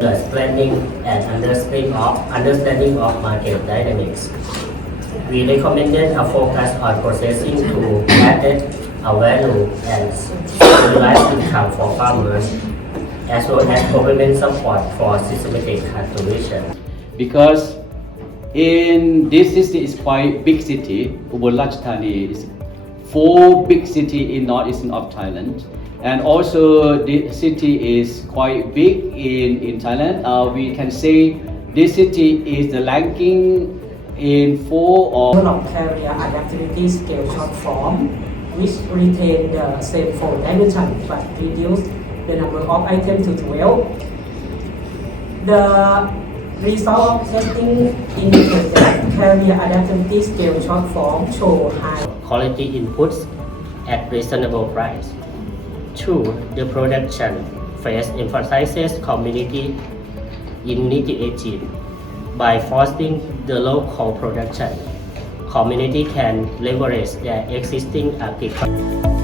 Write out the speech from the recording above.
planning and understanding of market dynamics. We recommended a focus on processing to added a value and stabilize income for farmers, as well as government support for systematic cultivation. Because in this city is quite big city, Ubon Ratchathani is 4 big city in northeastern of Thailand, and also the city is quite big in Thailand. We can say this city is the ranking in 4 of carrier adaptability scale short form, which retain the same 4 dimensions but reduce the number of items to 12. The result of testing indicates that carrier adaptability scale short form show high quality inputs at reasonable price. 2. The production phase emphasizes community initiative. By fostering the local production, community can leverage their existing agriculture.